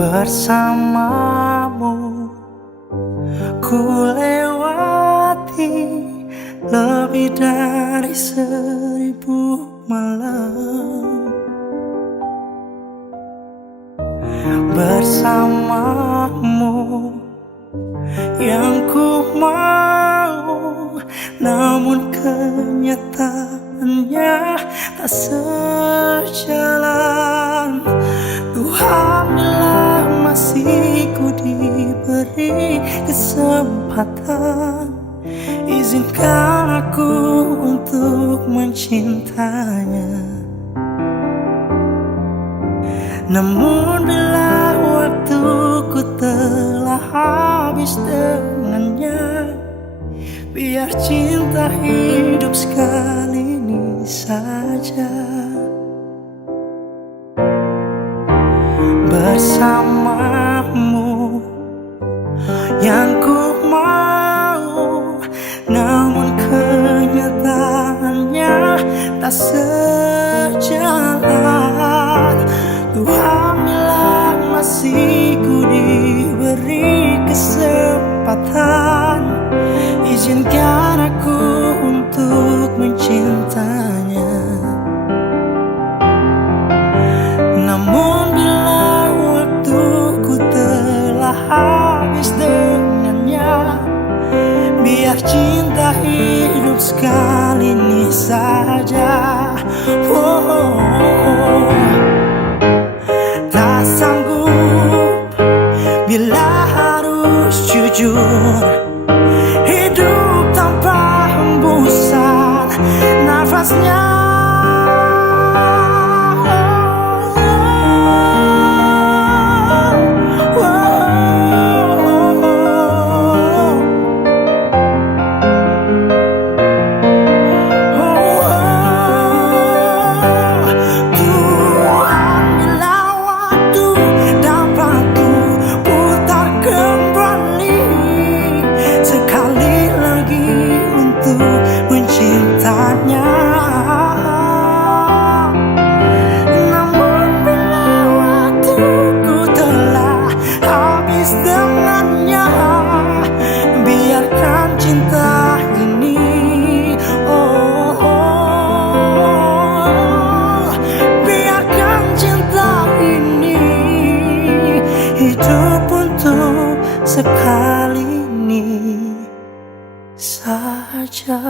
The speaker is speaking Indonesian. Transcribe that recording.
Bersamamu ku lewati lebih dari 1000 malam. Bersamamu yang ku mau, namun kenyataannya tak sejalan. Tuhan, bila masih ku diberi kesempatan, izinkan aku untuk mencintanya. Namun bila waktuku telah habis dengannya, biar cinta hidup sekali ini saja. Bersamamu yang ku mau, namun kenyataannya tak sejalan. Tuhan, bila masih ku diberi kesempatan, izinkan aku untuk mencintanya. Namun bila waktuku telah habis dengannya, biar cinta hidup sekali ini saja. Tak sanggup bila harus jujur, hidup tanpa hembusan nafasnya. Namun bila waktuku telah habis dengannya, biarkan cinta ini, biarkan cinta ini hidup untuk sekali ini saja.